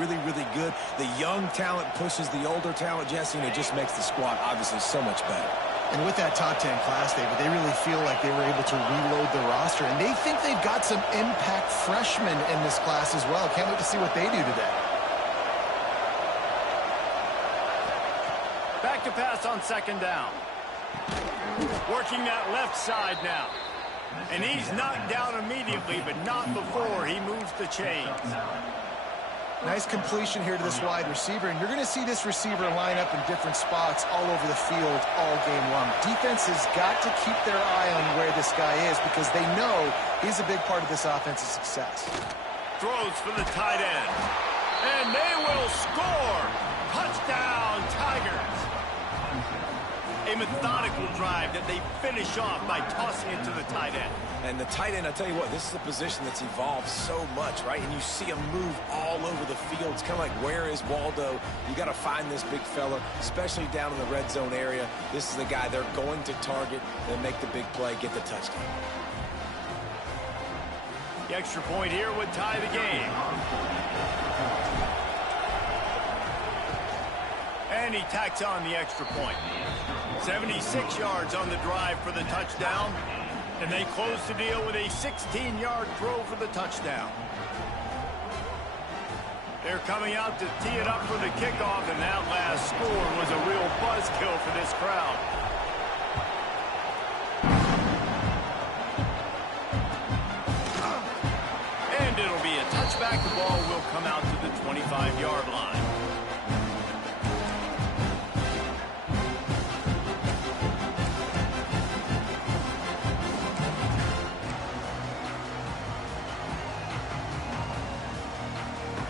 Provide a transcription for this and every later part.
really, really good. The young talent pushes the older talent, Jesse, and it just makes the squad obviously so much better. And with that top 10 class, David, they really feel like they were able to reload the roster, and they think they've got some impact freshmen in this class as well. Can't wait to see what they do today. Back to pass on second down. Working that left side now. And he's knocked down immediately, but not before he moves the chains. Nice completion here to this wide receiver, and you're going to see this receiver line up in different spots all over the field all game long. Defense has got to keep their eye on where this guy is because they know he's a big part of this offense's success. Throws for the tight end. And they will score! Touchdown, Tigers! A methodical drive that they finish off by tossing it to the tight end. And the tight end, I tell you what, this is a position that's evolved so much, right? And you see him move all over the field. It's kind of like, where is Waldo? You got to find this big fella, especially down in the red zone area. This is the guy they're going to target and make the big play, get the touchdown. The extra point here would tie the game. And he tacks on the extra point. 76 yards on the drive for the touchdown. And they close the deal with a 16-yard throw for the touchdown. They're coming out to tee it up for the kickoff, and that last score was a real buzzkill for this crowd. And it'll be a touchback. The ball will come out to the 25-yard line.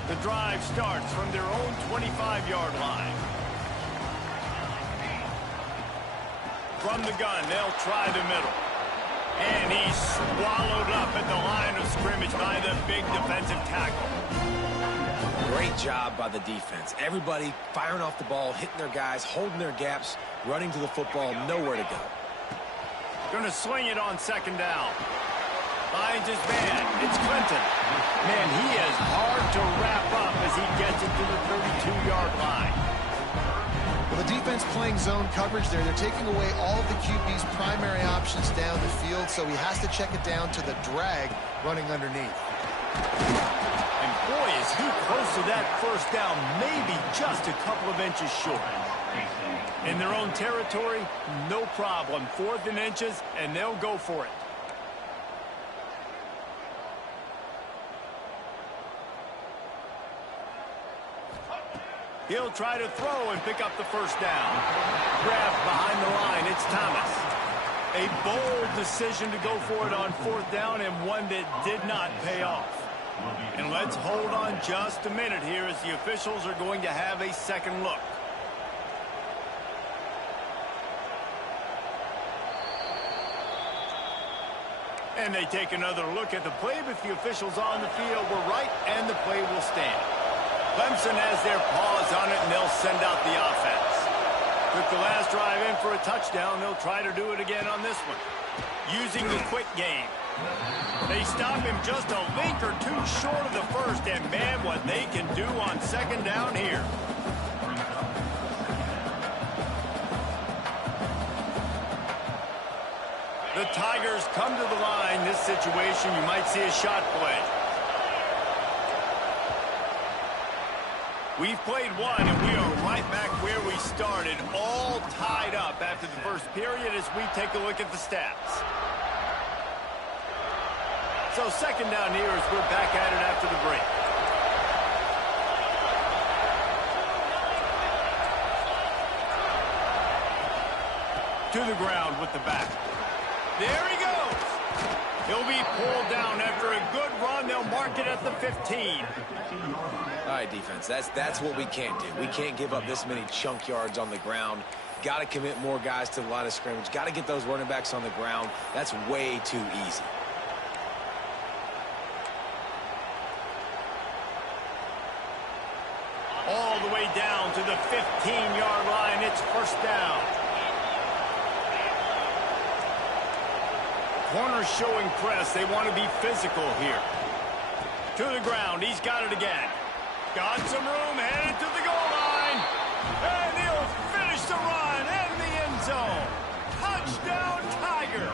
The drive starts from their own 25-yard line. From the gun, they'll try the middle. And he's swallowed up at the line of scrimmage by the big defensive tackle. Great job by the defense. Everybody firing off the ball, hitting their guys, holding their gaps, running to the football, nowhere to go. Going to swing it on second down. Finds his man. It's Clinton. Man, he is hard to wrap up as he gets it to the 32-yard line. Well, the defense playing zone coverage there. They're taking away all of the QB's primary options down the field, so he has to check it down to the drag running underneath. And boy, is he close to that first down, maybe just a couple of inches short. In their own territory, no problem. 4th and inches, and they'll go for it. He'll try to throw and pick up the first down. Grabbed behind the line, it's Thomas. A bold decision to go for it on 4th down, and one that did not pay off. And let's hold on just a minute here as the officials are going to have a second look. And they take another look at the play, but the officials on the field were right, and the play will stand. Clemson has their paws on it, and they'll send out the offense. Took the last drive in for a touchdown. They'll try to do it again on this one. Using the quick game. They stop him just a link or two short of the first, and man, what they can do on second down here. The Tigers come to the line. This situation, you might see a shot play. We've played one, and we are right back where we started, all tied up after the first period as we take a look at the stats. So second down here as we're back at it after the break. To the ground with the back. There he goes. He'll be pulled down after a good run. They'll mark it at the 15. All right, defense, that's what we can't do. We can't give up this many chunk yards on the ground. Got to commit more guys to the line of scrimmage. Got to get those running backs on the ground. That's way too easy. All the way down to the 15-yard line. It's first down. Corners showing press. They want to be physical here. To the ground. He's got it again. Got some room, headed to the goal line. And he'll finish the run in the end zone. Touchdown, Tiger.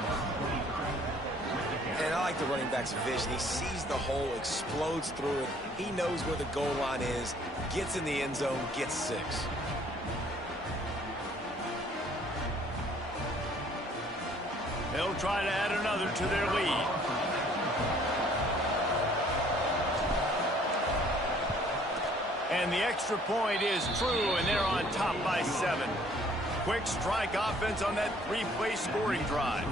And I like the running back's vision. He sees the hole, explodes through it. He knows where the goal line is, gets in the end zone, gets 6. They'll try to add another to their lead. And the extra point is true, and they're on top by 7. Quick strike offense on that 3-play scoring drive.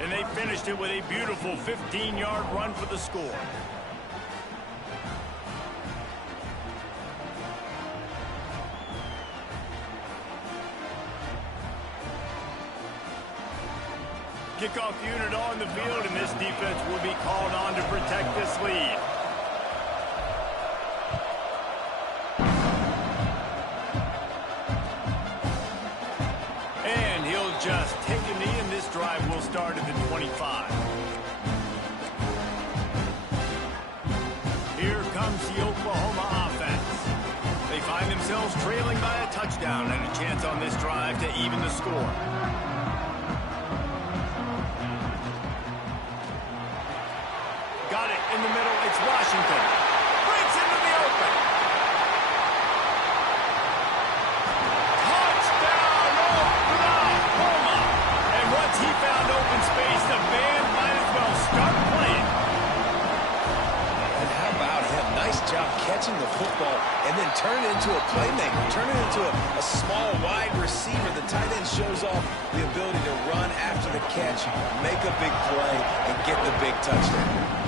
And they finished it with a beautiful 15-yard run for the score. Kickoff unit on the field, and this defense will be called on to protect this lead. And he'll just take a knee, and this drive will start at the 25. Here comes the Oklahoma offense. They find themselves trailing by a touchdown and a chance on this drive to even the score. Got it in the middle. It's Washington. Breaks into the open. Touchdown, Oklahoma. And once he found open space, the band might as well start playing. And how about him? Nice job catching the football and then turn it into a playmaker. Turn it into a small, wide receiver. The tight end shows off the ability to run after the catch, make a big play, and get the big touchdown.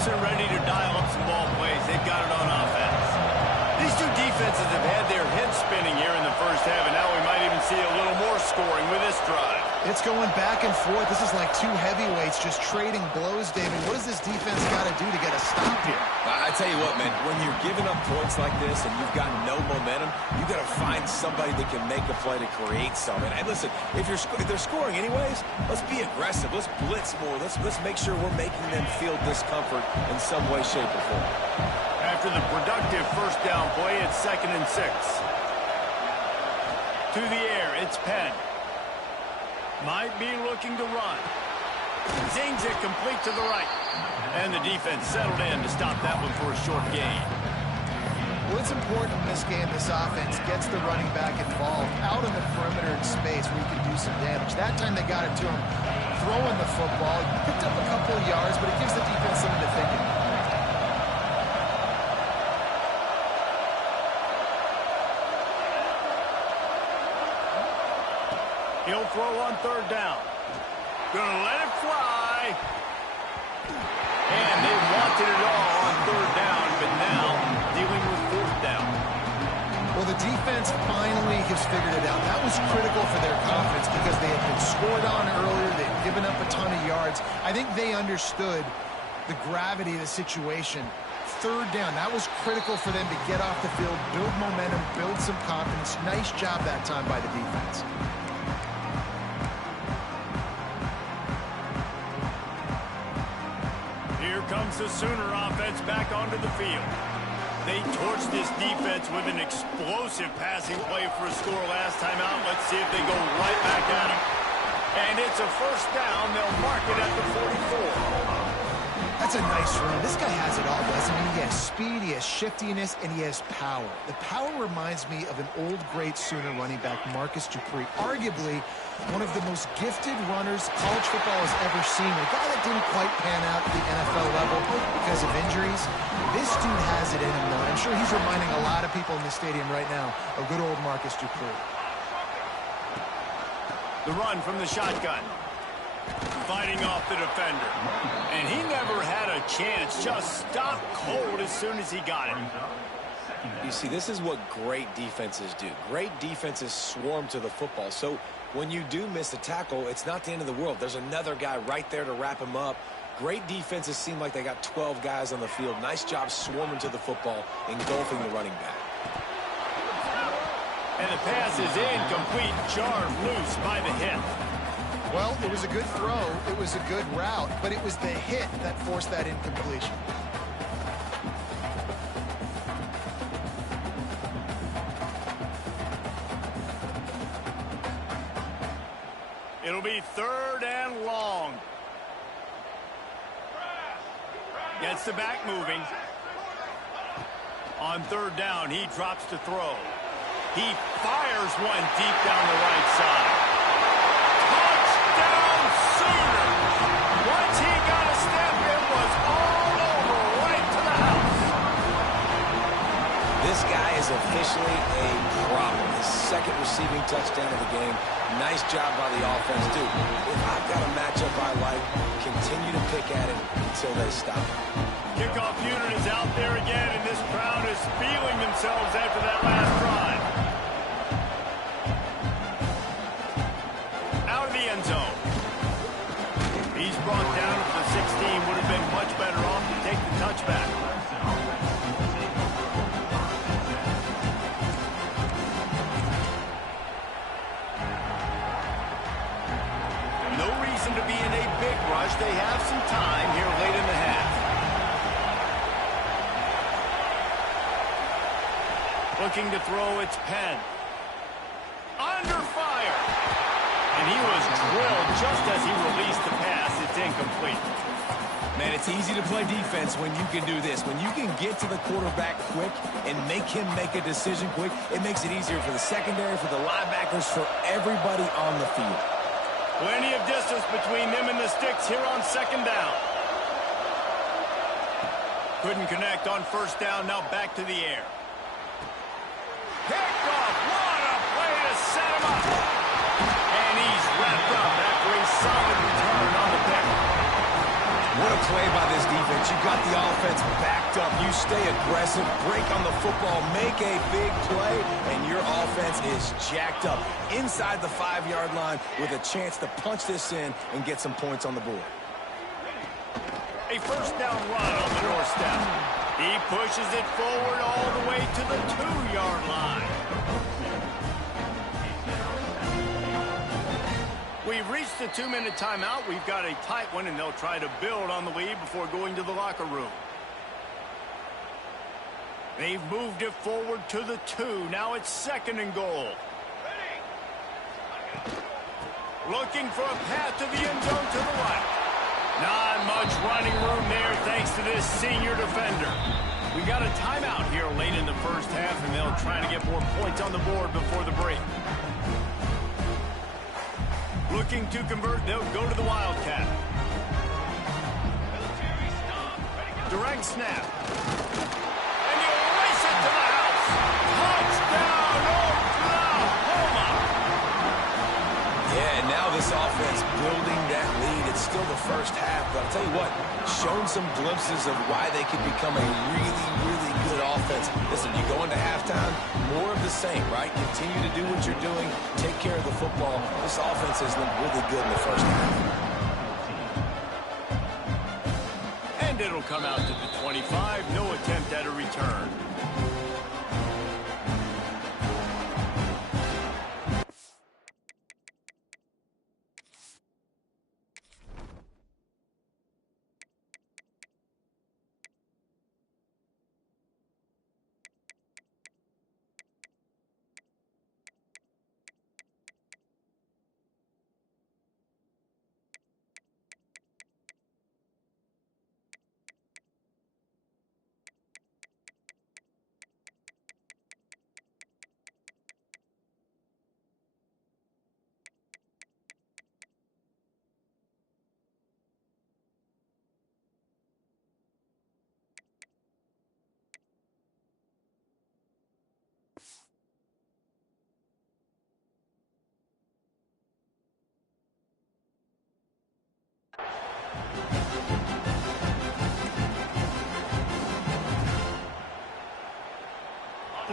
Ready to dial up some ball plays. They've got it on offense. These two defenses have had their heads spinning here in the first half, and now we might even see a little more scoring with this drive. It's going back and forth. This is like two heavyweights just trading blows, David. What does this defense got to do to get a stop here? I tell you what, man, when you're giving up points like this and you've got no momentum, you got to find somebody that can make a play to create something. And listen, if they're scoring anyways, let's be aggressive. Let's blitz more. Let's make sure we're making them feel discomfort in some way, shape, or form. After the productive first down play, it's 2nd and 6. To the air, it's Penn. Might be looking to run. Zings it complete to the right. And the defense settled in to stop that one for a short gain. Well, it's important in this game this offense gets the running back involved out in the perimeter in space where he can do some damage. That time they got it to him throwing the football. He picked up a couple of yards, but it gives the defense something to think about. He'll throw on 3rd down. Gonna let it fly. And they wanted it all on 3rd down, but now dealing with 4th down. Well, the defense finally has figured it out. That was critical for their confidence because they had been scored on earlier. They had given up a ton of yards. I think they understood the gravity of the situation. 3rd down, that was critical for them to get off the field, build momentum, build some confidence. Nice job that time by the defense. Comes the Sooner offense back onto the field. They torched this defense with an explosive passing play for a score last time out. Let's see if they go right back at him. And it's a 1st down. They'll mark it at the 44. That's a nice run. This guy has it all, doesn't he? He has speed, he has shiftiness, and he has power. The power reminds me of an old, great Sooner running back, Marcus Dupree. Arguably one of the most gifted runners college football has ever seen. A guy that didn't quite pan out at the NFL level because of injuries. This dude has it in him, though. I'm sure he's reminding a lot of people in the stadium right now of good old Marcus Dupree. The run from the shotgun. Fighting off the defender. And he never had a chance. Just stopped cold as soon as he got it. You see, this is what great defenses do. Great defenses swarm to the football. So When you do miss a tackle, it's not the end of the world. There's another guy right there to wrap him up. Great defenses seem like they got 12 guys on the field. Nice job swarming to the football, engulfing the running back. And the pass is incomplete, jarred loose by the hit. Well, it was a good throw. It was a good route, but it was the hit that forced that incompletion. It'll be 3rd and long. Gets the back moving. On 3rd down, he drops to throw. He fires one deep down the right side. Touchdown Sooners! Once he got a step, it was all over right to the house. This guy is officially a problem. His 2nd receiving touchdown of the game. Nice job by the offense, too. If I've got a matchup I like, continue to pick at it until they stop. Kickoff unit is out there again, and this crowd is feeling themselves after that last drive. Out of the end zone. He's brought down to the 16. Would have been much better off to take the touchback. No reason to be in a big rush. They have some time here late in the half. Looking to throw, it's Penn. Under fire. And he was drilled just as he released the pass. It's incomplete. Man, it's easy to play defense when you can do this. When you can get to the quarterback quick and make him make a decision quick, it makes it easier for the secondary, for the linebackers, for everybody on the field. Plenty of distance between them and the sticks here on 2nd down. Couldn't connect on 1st down. Now back to the air. Picked off. What a play to set him up. And he's wrapped up after a solid return on the pick. What a play by this defense. You got the offense backed up. You stay aggressive, break on the football, make a big play, and your offense is jacked up inside the 5-yard line with a chance to punch this in and get some points on the board. A 1st down run on the doorstep. He pushes it forward all the way to the 2-yard line. We've reached the 2-minute timeout. We've got a tight one, and they'll try to build on the lead before going to the locker room. They've moved it forward to the 2. Now it's 2nd and goal. Looking for a path to the end zone to the right. Not much running room there thanks to this senior defender. We got a timeout here late in the 1st half, and they'll try to get more points on the board before the break. Looking to convert, they'll go to the Wildcat. Direct snap. And he'll race it to the house. Touchdown, Oklahoma! Yeah, and now this offense building that lead. It's still the 1st half, but I'll tell you what, shown some glimpses of why they could become a really, really good offense. Listen, you go into halftime, more of the same, right? Continue to do what you're doing, take care of the football. This offense has looked really good in the 1st half. And it'll come out to the 25. No attempt at a return.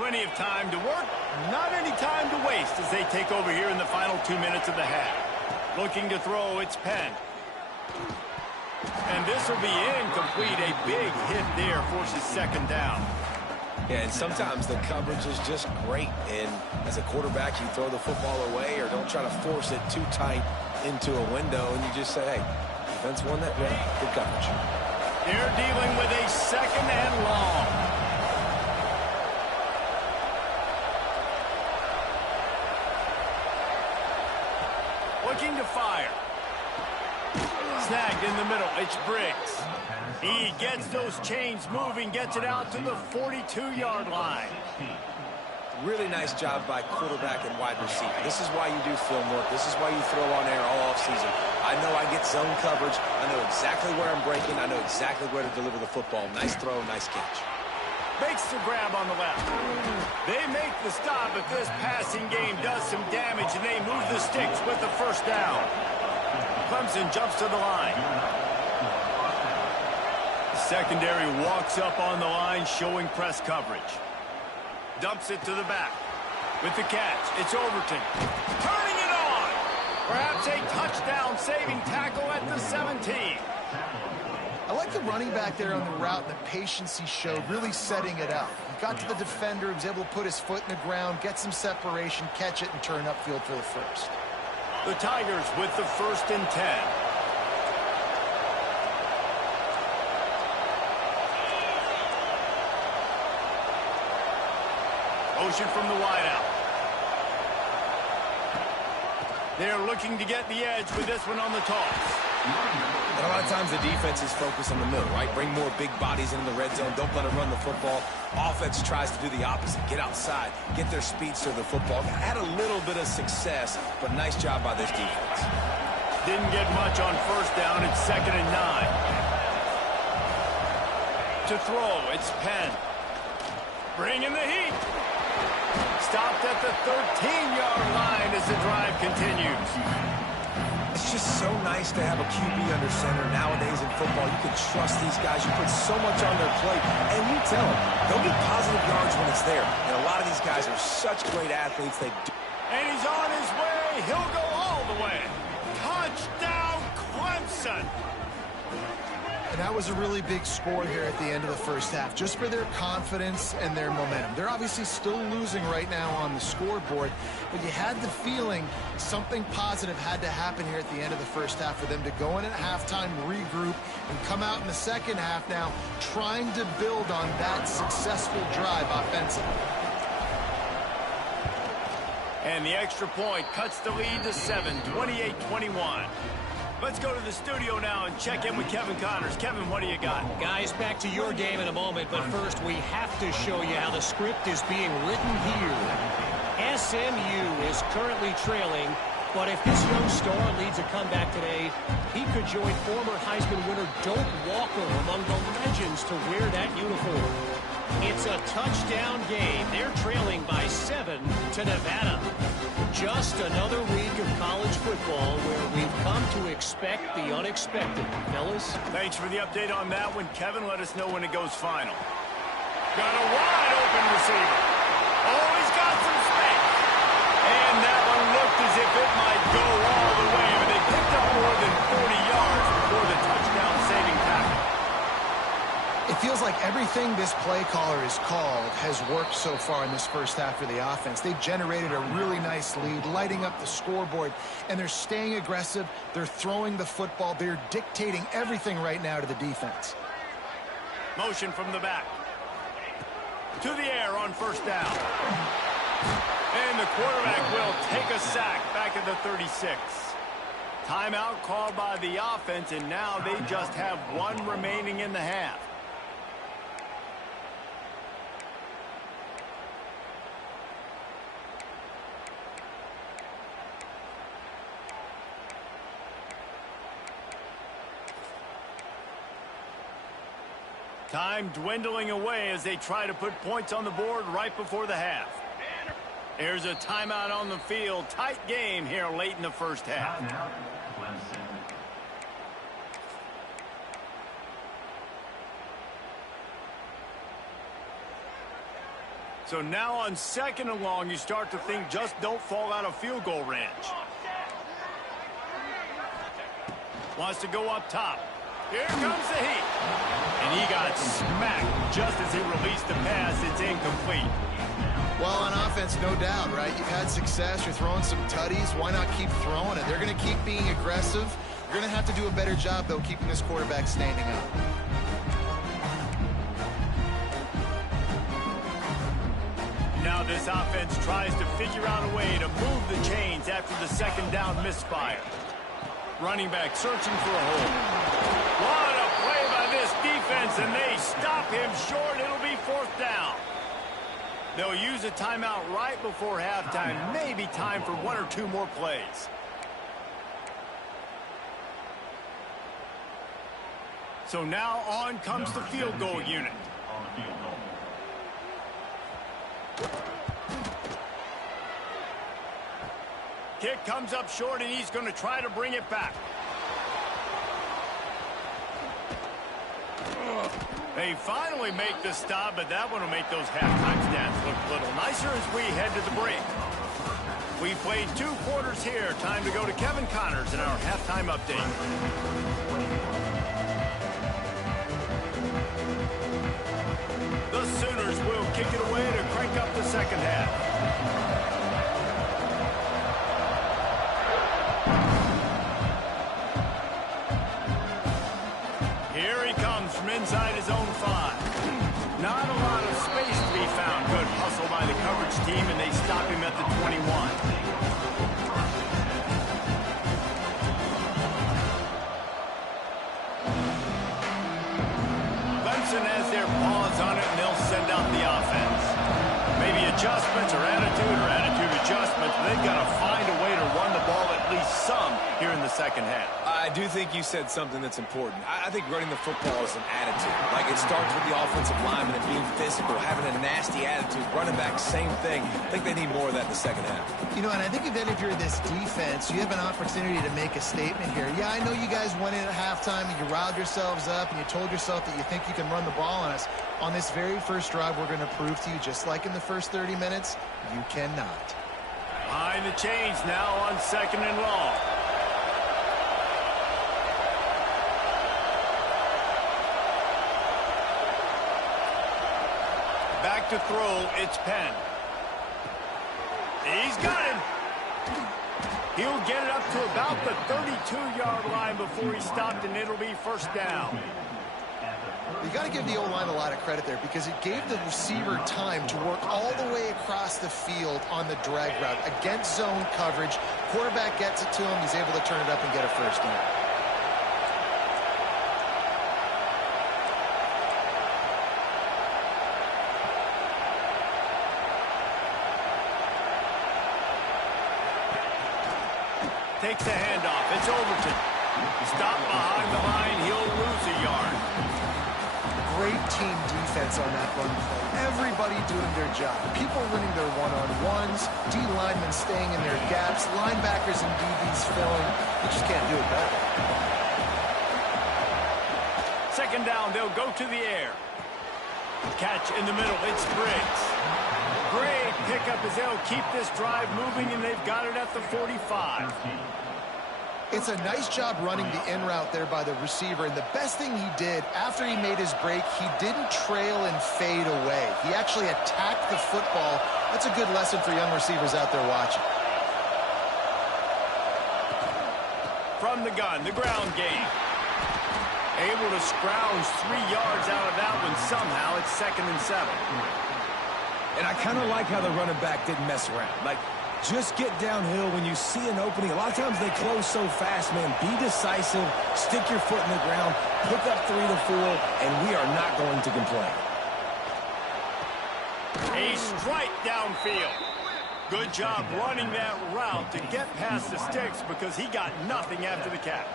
Plenty of time to work, not any time to waste as they take over here in the final 2 minutes of the half. Looking to throw, it's Penn. And this will be incomplete. A big hit there forces second down. Yeah, and sometimes the coverage is just great. And as a quarterback, you throw the football away or don't try to force it too tight into a window, and you just say, hey, defense won that. Yeah, good coverage. They're dealing with a second and long. Looking to fire. Snagged in the middle. It's Briggs. He gets those chains moving, gets it out to the 42-yard line. Really nice job by quarterback and wide receiver. This is why you do film work. This is why you throw on air all offseason. I know I get zone coverage. I know exactly where I'm breaking. I know exactly where to deliver the football. Nice throw, nice catch. Makes the grab on the left. They make the stop, but this passing game does some damage, and they move the sticks with the first down. Clemson jumps to the line. The secondary walks up on the line, showing press coverage. Dumps it to the back. With the catch, it's Overton. Turning it on! Perhaps a touchdown-saving tackle at the 17. I like the running back there on the route and the patience he showed, really setting it up. He got to the defender, he was able to put his foot in the ground, get some separation, catch it, and turn upfield for the first. The Tigers with the 1st and 10. Motion from the wideout. They're looking to get the edge with this one on the toss. And a lot of times the defense is focused on the middle, right? Bring more big bodies into the red zone. Don't let them run the football. Offense tries to do the opposite. Get outside. Get their speedster the football. Had a little bit of success, but nice job by this defense. Didn't get much on first down. It's 2nd and 9. To throw, it's Penn. Bringing the heat. Stopped at the 13-yard line as the drive continues. It's just so nice to have a QB under center. Nowadays in football, you can trust these guys. You put so much on their plate, and you tell them, they'll get positive yards when it's there. And a lot of these guys are such great athletes. They do. And he's on his way. He'll go all the way. Touchdown, Clemson. And that was a really big score here at the end of the first half, just for their confidence and their momentum. They're obviously still losing right now on the scoreboard, but you had the feeling something positive had to happen here at the end of the first half for them to go in at halftime, regroup, and come out in the second half now trying to build on that successful drive offensively. And the extra point cuts the lead to 7, 28-21. Let's go to the studio now and check in with Kevin Connors. Kevin, what do you got? Guys, back to your game in a moment, but first we have to show you how the script is being written here. SMU is currently trailing, but if this young star leads a comeback today, he could join former Heisman winner Doak Walker among the legends to wear that uniform. It's a touchdown game. They're trailing by 7 to Nevada. Just another week of college football where we've come to expect the unexpected. Fellas? Thanks for the update on that one, Kevin. Let us know when it goes final. Got a wide open receiver. Oh, he's got some space. And that one looked as if it might go all the way, but they picked up more than 40 yards before the touchdown-saving tackle. It feels like everything this play caller has called has worked so far in this first half for the offense. They've generated a really nice lead, lighting up the scoreboard, and they're staying aggressive. They're throwing the football. They're dictating everything right now to the defense. Motion from the back. To the air on first down. And the quarterback will take a sack back at the 36. Timeout called by the offense, and now they just have one remaining in the half. Time dwindling away as they try to put points on the board right before the half. There's a timeout on the field. Tight game here late in the first half. So now on 2nd and long, you start to think just don't fall out of field goal range. Wants to go up top. Here comes the heat. And he got smacked just as he released the pass. It's incomplete. Well, on offense, no doubt, right? You've had success. You're throwing some tutties. Why not keep throwing it? They're going to keep being aggressive. You're going to have to do a better job, though, keeping this quarterback standing up. Now this offense tries to figure out a way to move the chains after the 2nd down misfire. Running back searching for a hole. What a play by this defense, and they stop him short. It'll be 4th down. They'll use a timeout right before halftime. Maybe time for 1 or 2 more plays. So now on comes the field goal unit. Kick comes up short, and he's going to try to bring it back. They finally make the stop, but that one will make those halftime stats look a little nicer as we head to the break. We played 2 quarters here. Time to go to Kevin Connors in our halftime update. The Sooners will kick it away to crank up the 2nd half. Here he comes from inside his own 5. Not a lot of space to be found. Good hustle by the coverage team, and they stop him at the 21. Clemson has their paws on it, and they'll send out the offense. Maybe adjustments or attitude adjustments, but they've got to find a way to run the ball at least some here in the 2nd half. I do think you said something that's important. I think running the football is an attitude. Like, it starts with the offensive lineman and being physical, having a nasty attitude. Running back, same thing. I think they need more of that in the 2nd half. You know, and I think that if you're this defense, you have an opportunity to make a statement here. Yeah, I know you guys went in at halftime and you riled yourselves up and you told yourself that you think you can run the ball on us. On this very first drive, we're going to prove to you, just like in the first 30 minutes, you cannot. Behind the chains now on 2nd and long. Back to throw, it's Penn. He's got him. He'll get it up to about the 32-yard line before he stopped, and it'll be 1st down. You got to give the O-line a lot of credit there because it gave the receiver time to work all the way across the field on the drag route against zone coverage. Quarterback gets it to him. He's able to turn it up and get a 1st down. Takes the handoff. It's Overton. Stop behind the line. He'll lose a yard. Great team defense on that run play. Everybody doing their job. People winning their one-on-ones. D-linemen staying in their gaps. Linebackers and DBs filling. You just can't do it better. 2nd down. They'll go to the air. Catch in the middle. It's Briggs. Great pickup as they'll keep this drive moving, and they've got it at the 45. It's a nice job running the in route there by the receiver, and the best thing he did after he made his break, he didn't trail and fade away. He actually attacked the football. That's a good lesson for young receivers out there watching. From the gun, the ground game. Able to scrounge 3 yards out of that one somehow. It's 2nd and 7. And I kind of like how the running back didn't mess around. Like, just get downhill when you see an opening. A lot of times they close so fast, man. Be decisive, stick your foot in the ground, pick up 3 to 4, and we are not going to complain. A strike downfield. Good job running that route to get past the sticks because he got nothing after the catch.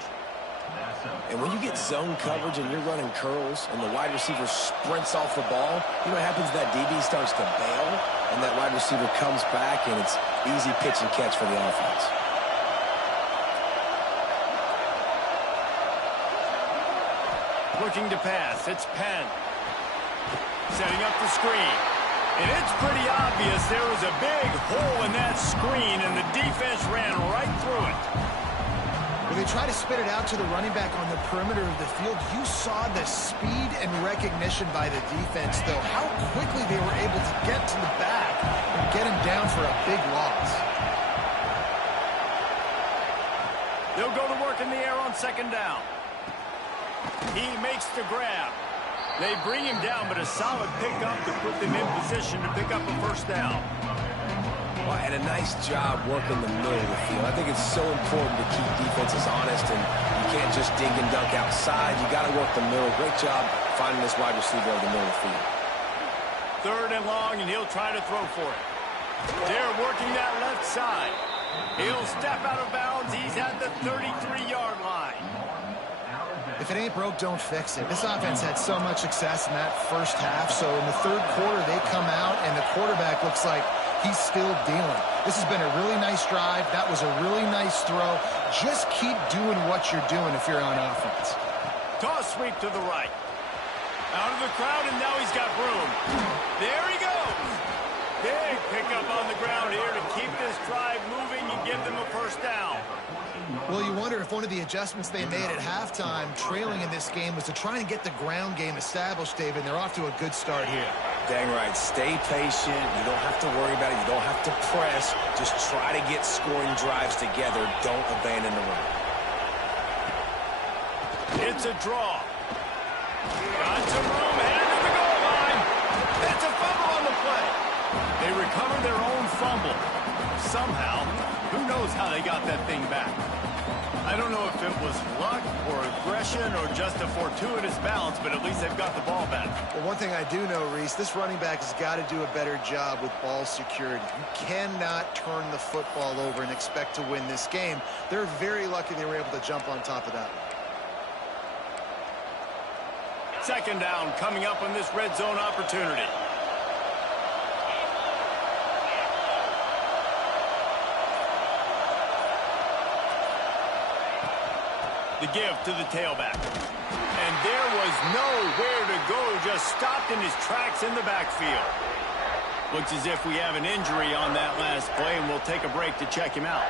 And when you get zone coverage and you're running curls and the wide receiver sprints off the ball, you know what happens? That DB starts to bail, and that wide receiver comes back, and it's easy pitch and catch for the offense. Looking to pass. It's Penn. Setting up the screen. And it's pretty obvious there was a big hole in that screen, and the defense ran right through it. When they try to spit it out to the running back on the perimeter of the field, you saw the speed and recognition by the defense, though, how quickly they were able to get to the back and get him down for a big loss. They'll go to work in the air on second down. He makes the grab. They bring him down, but a solid pickup to put them in position to pick up a first down. Well, and a nice job working the middle of the field. I think it's so important to keep defenses honest, and you can't just dink and dunk outside. You got to work the middle. Great job finding this wide receiver over the middle of the field. Third and long, and he'll try to throw for it. They're working that left side. He'll step out of bounds. He's at the 33-yard line. If it ain't broke, don't fix it. This offense had so much success in that first half, so in the third quarter, they come out, and the quarterback looks like he's still dealing. This has been a really nice drive. That was a really nice throw. Just keep doing what you're doing if you're on offense. Toss sweep to the right. Out of the crowd, and now he's got room. There he goes. Big pickup on the ground here to keep this drive moving and give them a first down. Well, you wonder if one of the adjustments they made at halftime, trailing in this game, was to try and get the ground game established, David, and they're off to a good start here. Dang right. Stay patient. You don't have to worry about it. You don't have to press. Just try to get scoring drives together. Don't abandon the run. It's a draw. Got some room, headed to the goal line. That's a fumble on the play. They recover their own fumble. Somehow, who knows how they got that thing back. I don't know if it was luck or aggression or just a fortuitous bounce, but at least they've got the ball back. Well, one thing I do know, Reese, this running back has got to do a better job with ball security. You cannot turn the football over and expect to win this game. They're very lucky they were able to jump on top of that. Second down coming up on this red zone opportunity. The give to the tailback. And there was nowhere to go, just stopped in his tracks in the backfield. Looks as if we have an injury on that last play, and we'll take a break to check him out.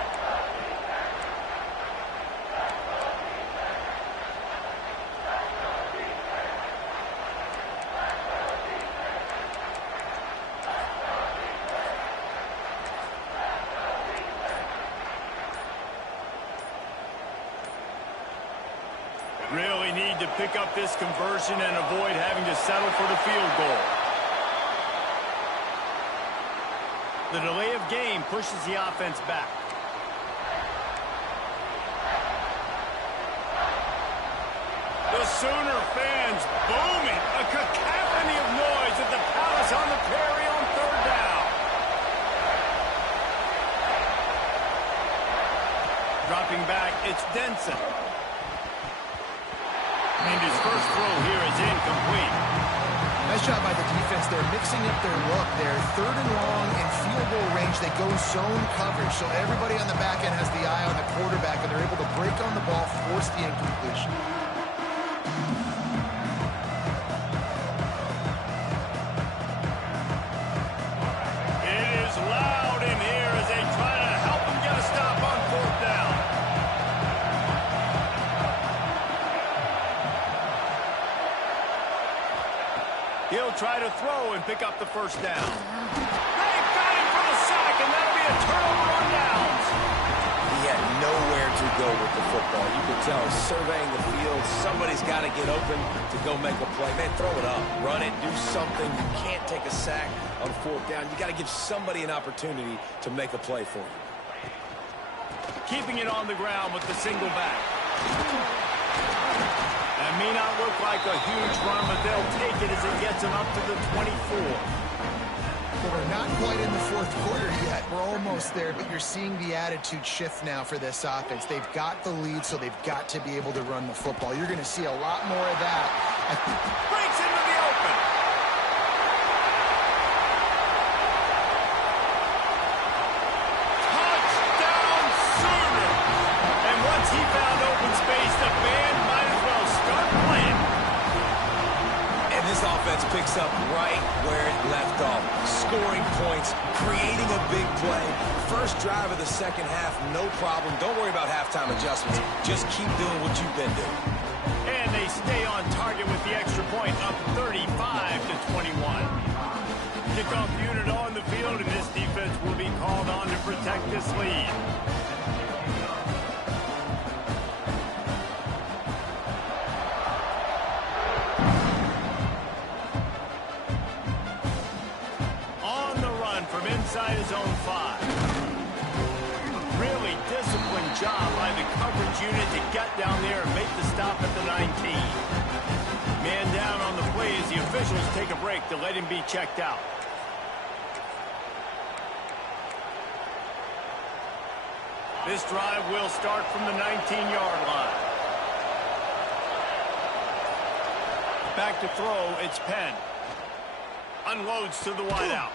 Really need to pick up this conversion and avoid having to settle for the field goal. The delay of game pushes the offense back. The Sooner fans booming. A cacophony of noise at the Palace on the Prairie on third down. Dropping back, it's Denson. And his first throw here is incomplete. Nice job by the defense. They're mixing up their look. They're third and long in field goal range. They go zone coverage, so everybody on the back end has the eye on the quarterback, and they're able to break on the ball, force the incompletion. It is loud in here as they try to help him get a stop on fourth down. He'll try to throw and pick up the first down. They've got him for the sack, and that'll be a turnover on downs. He had nowhere to go with the football. You could tell surveying the field, somebody's got to get open to go make a play. Man, throw it up, run it, do something. You can't take a sack on fourth down. You got to give somebody an opportunity to make a play for you. Keeping it on the ground with the single back. That may not look like a huge run, but they'll take it as it gets them up to the 24. Well, we're not quite in the fourth quarter yet. We're almost there, but you're seeing the attitude shift now for this offense. They've got the lead, so they've got to be able to run the football. You're going to see a lot more of that. Breaks into the open. Touchdown, Sooner. And once he found open space, the band might as well start playing. And this offense defense picks up right where it left off. Scoring points, creating a big play. First drive of the second half, no problem. Don't worry about halftime adjustments. Just keep doing what you've been doing. And they stay on target with the extra point, up 35-21. Kickoff unit on the field, and this defense will be called on to protect this lead. On the run from inside his own 5. Really disciplined job by the coverage unit to get down there and make the stop at the 19. Man down on the play as the officials take a break to let him be checked out. This drive will start from the 19-yard line. Back to throw, it's Penn. Unloads to the wideout.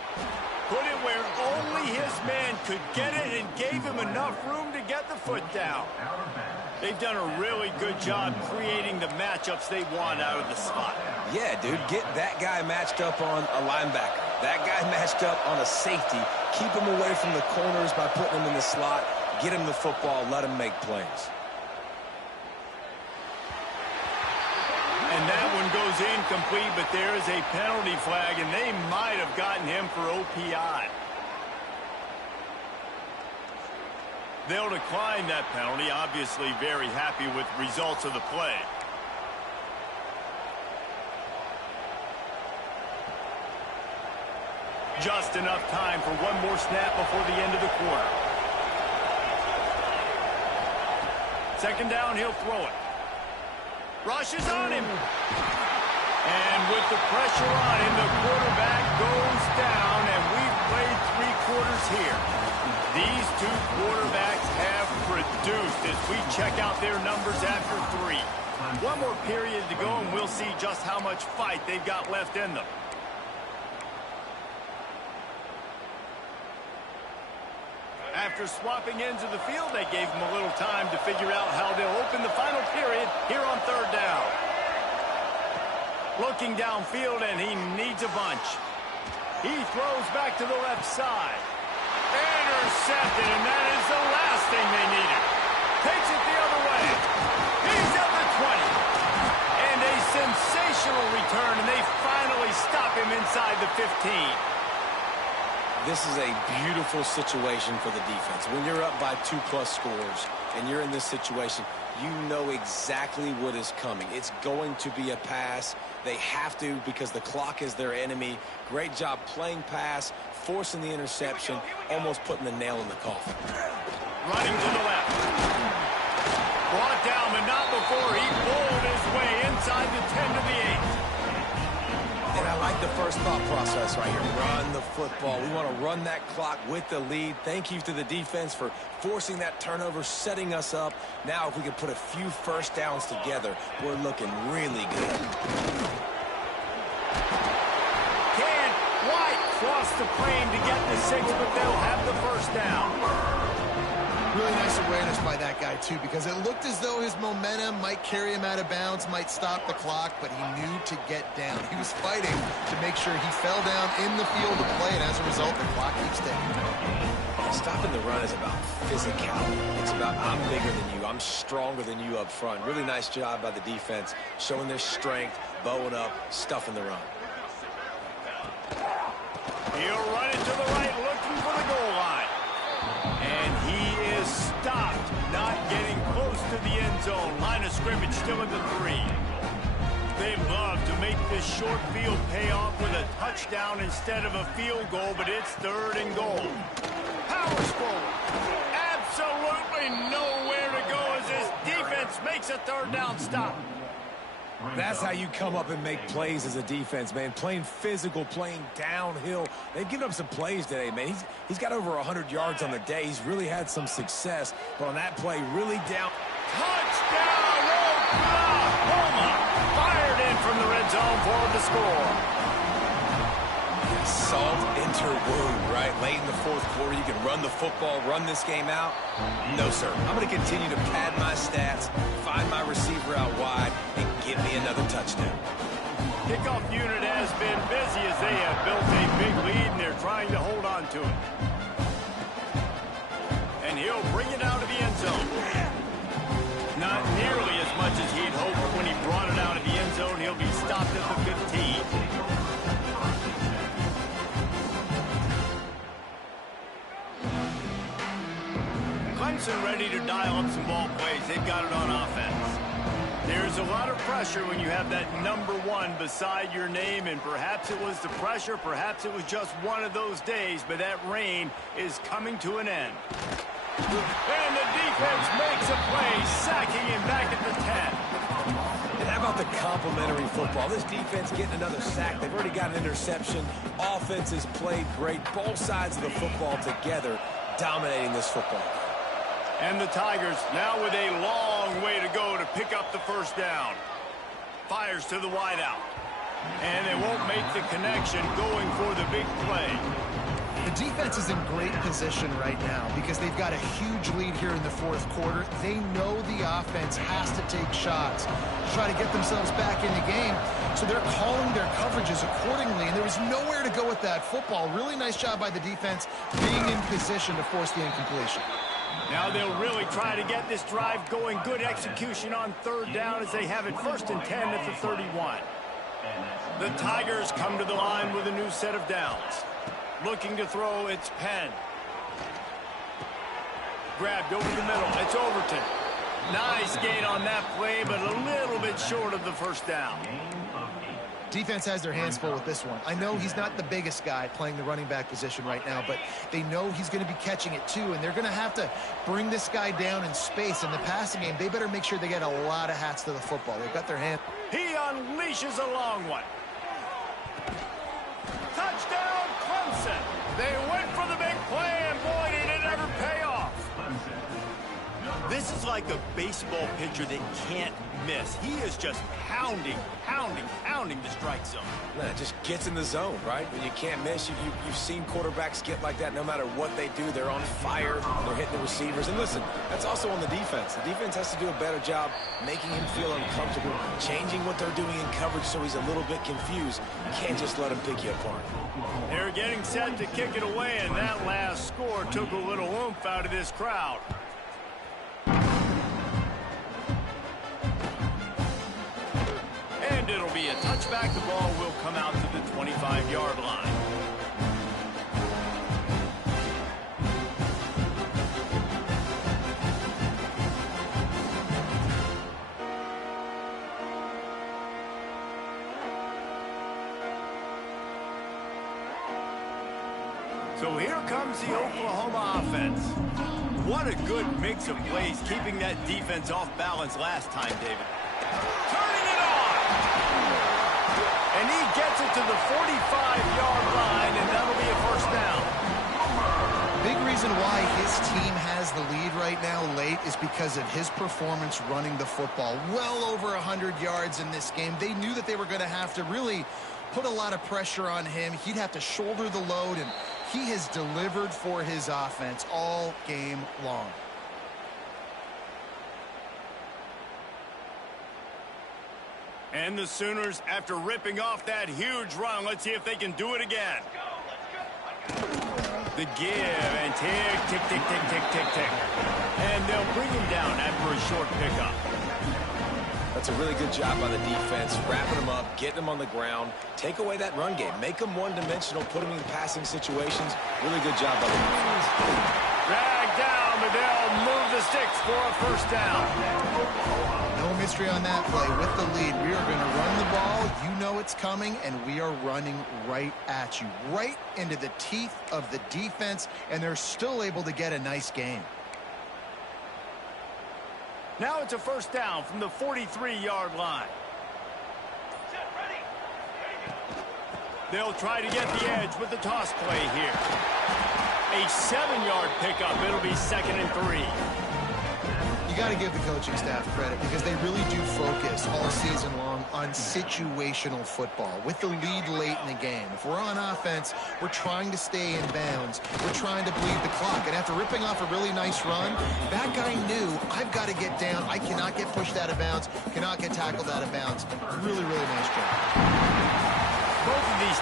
Put it where only his man could get it and gave him enough room to get the foot down. They've done a really good job creating the matchups they want out of the slot. Yeah, dude, get that guy matched up on a linebacker. That guy matched up on a safety. Keep him away from the corners by putting him in the slot. Get him the football, let him make plays. And that one goes incomplete, but there is a penalty flag, and they might have gotten him for OPI. They'll decline that penalty, obviously very happy with results of the play. Just enough time for one more snap before the end of the quarter. Second down, he'll throw it. Rushes on him. And with the pressure on him, the quarterback goes down, and we've played 3 quarters here. These 2 quarterbacks have produced as we check out their numbers after 3. One more period to go, and we'll see just how much fight they've got left in them. After swapping ends of the field, they gave him a little time to figure out how they'll open the final period here on 3rd down. Looking downfield, and he needs a bunch. He throws back to the left side. Intercepted, and that is the last thing they needed. Takes it the other way. He's at the 20. And a sensational return, and they finally stop him inside the 15. This is a beautiful situation for the defense. When you're up by 2+ scores and you're in this situation, you know exactly what is coming. It's going to be a pass. They have to because the clock is their enemy. Great job playing pass, forcing the interception, almost putting the nail in the coffin. Running to the left. Brought down, but not before he bowled his way inside the 10 to the 8. And I like the first thought process right here. Run the football. We want to run that clock with the lead. Thank you to the defense for forcing that turnover, setting us up. Now, if we can put a few first downs together, we're looking really good. Can White cross the plane to get the 6, but they'll have the first down. Really nice awareness by that guy, too, because it looked as though his momentum might carry him out of bounds, might stop the clock, but he knew to get down. He was fighting to make sure he fell down in the field of play, and as a result, the clock keeps ticking. Stopping the run is about physicality. It's about I'm bigger than you. I'm stronger than you up front. Really nice job by the defense, showing their strength, bowing up, stuffing the run. He'll run it to the right, looking for the goal line. And he is stopped, not getting close to the end zone. Line of scrimmage still at the 3. They love to make this short field pay off with a touchdown instead of a field goal, but it's 3rd and goal. Powers forward. Absolutely nowhere to go as this defense makes a 3rd down stop. That's how you come up and make plays as a defense, man. Playing physical, playing downhill. They've given up some plays today, man. He's got over 100 yards on the day. He's really had some success. But on that play, really down. Touchdown, Oklahoma! Fired in from the red zone for the score. Salt into wound, right? Late in the 4th quarter, you can run the football, run this game out. No, sir. I'm going to continue to pad my stats, find my receiver out wide, and give me another touchdown. Kickoff unit has been busy as they have built a big lead, and they're trying to hold on to it. And he'll bring it out of the end zone. Not nearly as much as he'd hoped when he brought it out of the end zone. He'll be stopped at the 15. Clemson ready to dial up some ball plays. They've got it on offense. There's a lot of pressure when you have that number 1 beside your name, and perhaps it was the pressure, perhaps it was just one of those days, but that reign is coming to an end. And the defense makes a play, sacking him back at the 10. And how about the complimentary football? This defense getting another sack. They've already got an interception. Offense has played great. Both sides of the football together dominating this football. And the Tigers now with a long way to go to pick up the first down. Fires to the wideout. And they won't make the connection going for the big play. The defense is in great position right now because they've got a huge lead here in the fourth quarter. They know the offense has to take shots to try to get themselves back in the game. So they're calling their coverages accordingly, and there was nowhere to go with that football. Really nice job by the defense being in position to force the incompletion. Now they'll really try to get this drive going. Good execution on third down as they have it 1st and 10 at the 31. The Tigers come to the line with a new set of downs. Looking to throw, it's Penn. Grabbed over the middle, it's Overton. Nice gain on that play, but a little bit short of the first down. Defense has their hands full with this one. I know he's not the biggest guy playing the running back position right now, but they know he's going to be catching it too, and they're going to have to bring this guy down in space. In the passing game, they better make sure they get a lot of hats to the football. They've got their hand. He unleashes a long one. Touchdown, Clemson. They went for the big play, and boy, did it ever pay off. This is like a baseball pitcher that can't miss. He is just pounding the strike zone. It just gets in the zone, right? When you can't miss, you've seen quarterbacks get like that no matter what they do. They're on fire. They're hitting the receivers. And listen, that's also on the defense. The defense has to do a better job making him feel uncomfortable, changing what they're doing in coverage so he's a little bit confused. You can't just let him pick you apart. They're getting set to kick it away, and that last score took a little oomph out of this crowd. And it'll be a touchback. The ball will come out to the 25-yard line. So here comes the Oklahoma offense. What a good mix of plays, keeping that defense off balance last time, David. Turning it on! And he gets it to the 45-yard line, and that'll be a first down. Big reason why his team has the lead right now late is because of his performance running the football. Well over 100 yards in this game. They knew that they were going to have to really put a lot of pressure on him. He'd have to shoulder the load, and he has delivered for his offense all game long. And the Sooners, after ripping off that huge run, let's see if they can do it again. The give, and tick, tick, tick, tick, tick, tick, tick. And they'll bring him down after a short pickup. That's a really good job by the defense, wrapping them up, getting them on the ground, take away that run game, make them one-dimensional, put them in passing situations. Really good job by the defense. Dragged down, but they'll move the sticks for a first down. No mystery on that play. With the lead, we are going to run the ball. You know it's coming, and we are running right at you, right into the teeth of the defense, and they're still able to get a nice gain. Now it's a first down from the 43-yard line. They'll try to get the edge with the toss play here. A 7-yard pickup. It'll be 2nd and 3. You got to give the coaching staff credit because they really do focus all season long on situational football. With the lead late in the game, if we're on offense, we're trying to stay in bounds. We're trying to bleed the clock. And after ripping off a really nice run, that guy knew, I've got to get down. I cannot get pushed out of bounds, cannot get tackled out of bounds. Really, really nice job.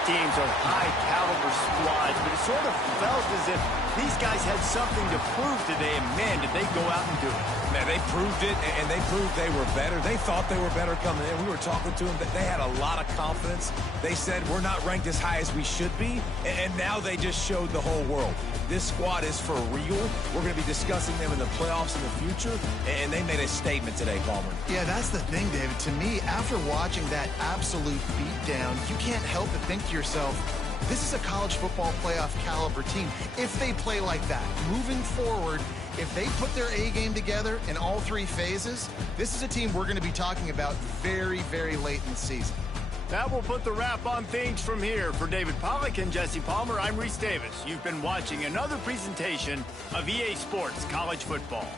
teams are high-caliber squads, but it sort of felt as if these guys had something to prove today, and man, did they go out and do it. Man, they proved it, and they proved they were better. They thought they were better coming in. We were talking to them, but they had a lot of confidence. They said, we're not ranked as high as we should be, and now they just showed the whole world. This squad is for real. We're going to be discussing them in the playoffs in the future, and they made a statement today, Palmer. Yeah, that's the thing, David. To me, after watching that absolute beatdown, you can't help but think to yourself, this is a college football playoff caliber team. If they play like that, moving forward, if they put their A game together in all three phases, this is a team we're going to be talking about very, very late in the season. That will put the wrap on things from here. For David Pollack and Jesse Palmer, I'm Reese Davis. You've been watching another presentation of EA Sports College Football.